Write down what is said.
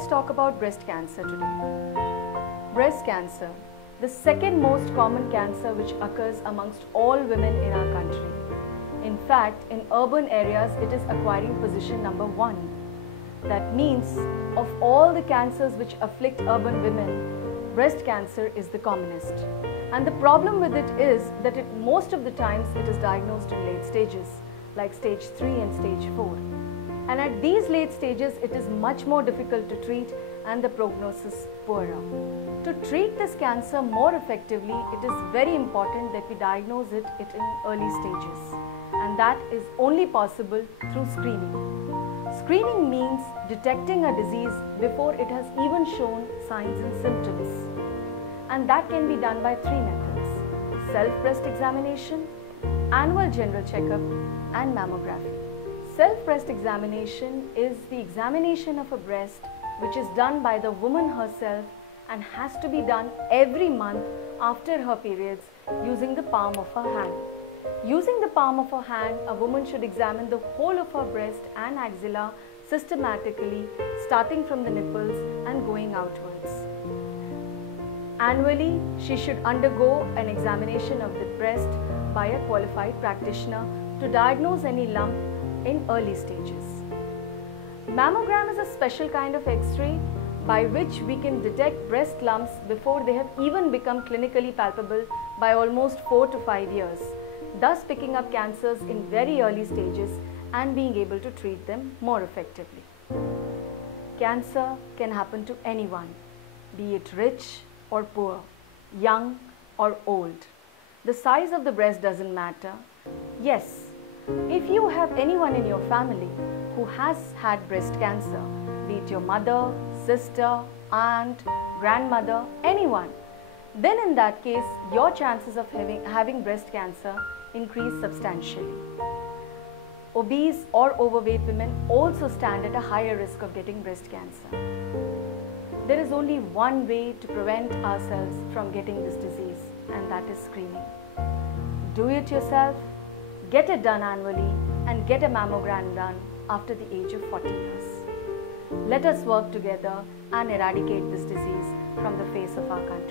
let's talk about breast cancer today. Breast cancer, the second most common cancer which occurs amongst all women in our country. In fact, in urban areas, it is acquiring position number 1. That means, of all the cancers which afflict urban women, breast cancer is the commonest. And the problem with it is that most of the times it is diagnosed in late stages, like stage 3 and stage 4. And at these late stages, it is much more difficult to treat and the prognosis poorer. To treat this cancer more effectively, it is very important that we diagnose it in early stages. And that is only possible through screening. Screening means detecting a disease before it has even shown signs and symptoms. And that can be done by 3 methods: self-breast examination, annual general checkup, and mammography. Self-breast examination is the examination of a breast which is done by the woman herself and has to be done every month after her periods using the palm of her hand. Using the palm of her hand, a woman should examine the whole of her breast and axilla systematically, starting from the nipples and going outwards. Annually, she should undergo an examination of the breast by a qualified practitioner to diagnose any lump in early stages. Mammogram is a special kind of X-ray by which we can detect breast lumps before they have even become clinically palpable by almost 4 to 5 years, thus picking up cancers in very early stages and being able to treat them more effectively. Cancer can happen to anyone, be it rich or poor, young or old. The size of the breast doesn't matter. Yes, if you have anyone in your family who has had breast cancer, be it your mother, sister, aunt, grandmother, anyone, then in that case, your chances of having breast cancer increase substantially. Obese or overweight women also stand at a higher risk of getting breast cancer. There is only one way to prevent ourselves from getting this disease, and that is screening. Do it yourself, get it done annually, and get a mammogram done after the age of 40 years. Let us work together and eradicate this disease from the face of our country.